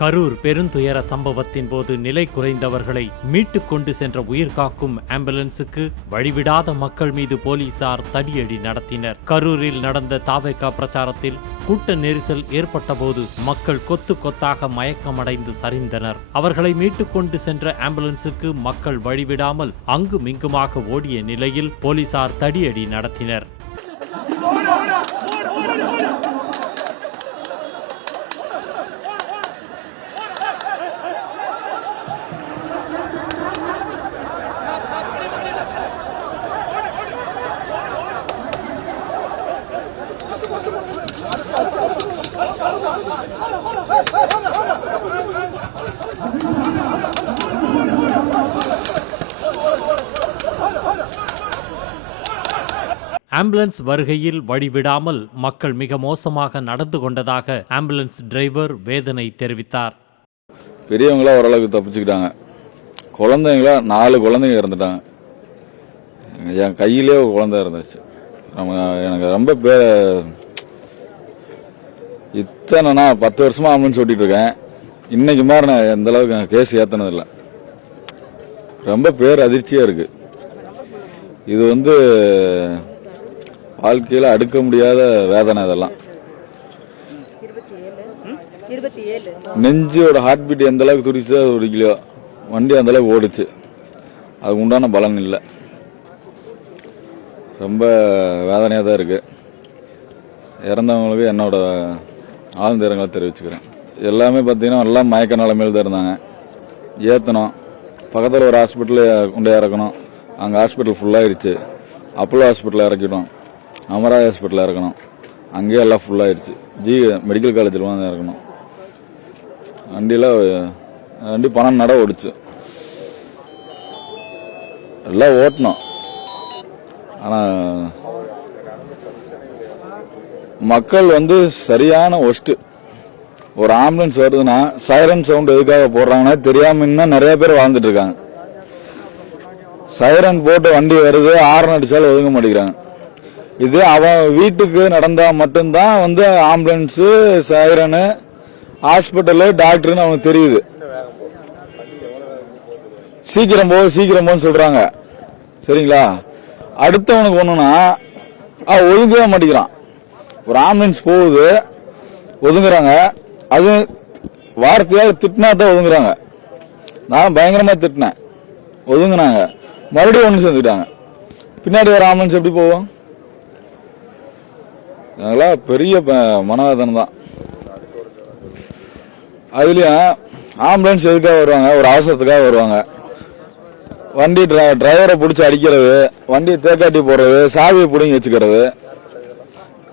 கரூர் பெருந்துயர சம்பவத்தின் போது நிலை குறைந்தவர்களை மீட்டுக் கொண்டு சென்ற உயிர்காக்கும் ஆம்புலன்ஸுக்கு வழிவிடாத மக்கள் மீது போலீசார் தடியடி நடத்தினர். கரூரில் நடந்த தாவேகா பிரச்சாரத்தில் கூட்ட நெரிசல் ஏற்பட்டபோது மக்கள் கொத்து கொத்தாக மயக்கமடைந்து சரிந்தனர். அவர்களை மீட்டுக் கொண்டு சென்ற ஆம்புலன்ஸுக்கு மக்கள் வழிவிடாமல் அங்குமிங்குமாக ஓடிய நிலையில் போலீசார் தடியடி நடத்தினர். ஆம்புலன்ஸ் வருகையில் வழிவிடாமல் மக்கள் மிக மோசமாக நடந்து கொண்டதாக ஆம்புலன்ஸ் டிரைவர் வேதனை தெரிவித்தார். பெரியவங்களா ஓரளவுக்கு தப்பிச்சுக்கிட்டாங்க, குழந்தைங்களா 4 குழந்தைங்க இறந்துட்டாங்க. என் கையிலே ஒரு குழந்தை இருந்துச்சு. எனக்கு ரொம்ப இத்தனை நான் 10 வருஷமா ஆம்புலன்ஸ் ஓட்டிட்டு இருக்கேன். இன்னைக்கு மாதிரி நான் எந்த அளவுக்கு கேஸ் ஏத்தனதில்லை. ரொம்ப பேர் அதிர்ச்சியா இருக்கு. இது வாழ்க்கையில அடுக்க முடியாத வேதனை. இதெல்லாம் நெஞ்சோட ஹார்ட் பீட் எந்த அளவுக்கு துடிச்சோ துடிக்கலையோ வண்டி அந்த அளவுக்கு ஓடுச்சு. அதுக்கு உண்டான பலன் இல்லை. ரொம்ப வேதனையா தான் இருக்கு. இறந்தவங்களுக்கு என்னோட ஆழ்ந்த இரங்கலை தெரிவிச்சுக்கிறேன். எல்லாமே பார்த்தீங்கன்னா எல்லாம் மயக்க நிலைமையில் தான் இருந்தாங்க. ஏற்றணும், பக்கத்தில் ஒரு ஹாஸ்பிட்டலில் கொண்டு இறக்கணும். அங்கே ஹாஸ்பிட்டல் ஃபுல்லாகிடுச்சு. அப்போலோ ஹாஸ்பிட்டலில் இறக்கிட்டோம், அமராய் ஹாஸ்பிட்டலில் இறக்கணும். அங்கேயே எல்லாம் ஃபுல்லாகிடுச்சு. மெடிக்கல் காலேஜில் வந்து இறக்கணும். வண்டி 12 நட ஓடிச்சு. எல்லாம் ஓட்டணும். ஆனால் மக்கள் சரியான ஒஸ்ட். ஒரு ஆம்புலன்ஸ் வருதுன்னா சைரன் சவுண்ட் எதுக்காக போடுறாங்கன்னா தெரியாம இன்னும் நிறைய பேர் வாழ்ந்துட்டு இருக்காங்க. சைரன் போட்டு வண்டி வருது, ஹார்ன் அடிச்சாலும் ஒதுங்க மாட்டேங்கிறாங்க. இது அவன் வீட்டுக்கு நடந்தா மட்டும்தான் ஆம்புலன்ஸ், சைரனு, ஹாஸ்பிட்டலு, டாக்டர்னு அவனுக்கு தெரியுது. சீக்கிரம் போன்னு சொல்றாங்க. சரிங்களா? அடுத்தவனுக்கு ஒண்ணுன்னா ஒதுங்கவே மாட்டேங்கிறான். ஒரு ஆம்புலன்ஸ் போகுது, ஒதுங்குறாங்க. அது வார்த்தையால் திட்டினா தான் ஒதுங்குறாங்க. நான் பயங்கரமா திட்டினேன், ஒதுங்குனாங்க. மறுபடியும் ஒன்று சேர்ந்துட்டாங்க. பின்னாடி ஒரு ஆம்புலன்ஸ் எப்படி போவோம்? அதெல்லாம் பெரிய மனவேதனை தான். அதுலயும் ஆம்புலன்ஸ் எதுக்காக வருவாங்க? ஒரு அவசரத்துக்காக வருவாங்க. வண்டி டிரைவரை பிடிச்சி அடிக்கிறது, வண்டியை தேக்காட்டி போடுறது, சாவியை பிடிங்கி வச்சுக்கிறது.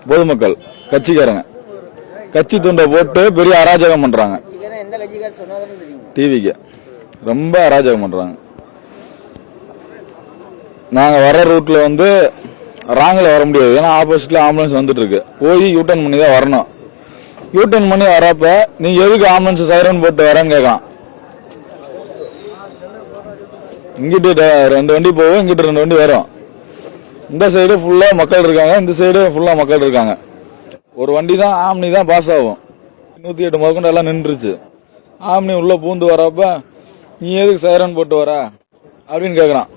பொதுமக்கள், கட்சிக்காரங்க கட்சி துண்டை போட்டு பெரிய அராஜகம் பண்றாங்க. டிவிக்கு ரொம்ப அராஜகம் பண்றாங்க. நாங்க வர ரூட்ல ராங்கில் வர முடியாது. ஏன்னா ஆப்போசிட்ல ஆம்புலன்ஸ் வந்துட்டு இருக்கு. போய் யூட்டர்ன் பண்ணி தான் வரணும். யூட்டர்ன் பண்ணி வரப்ப நீங்க எதுக்கு ஆம்புலன்ஸ் சைரன் போட்டு வரேன்னு கேட்கலாம். இங்கிட்டு 2 வண்டி போகும், இங்கிட்டு 2 வண்டி வரும். இந்த சைடு ஃபுல்லா மக்கள் இருக்காங்க, இந்த சைடு ஃபுல்லா மக்கள் இருக்காங்க. ஒரு வண்டி தான், ஆம்னி தான் பாஸ் ஆகும். 108 முதற்கொண்டு எல்லாம் நின்றுச்சு. ஆம்னி உள்ள பூந்து வரப்ப நீ எதுக்கு சைரன் போட்டு வர அப்படின்னு கேட்கறான்.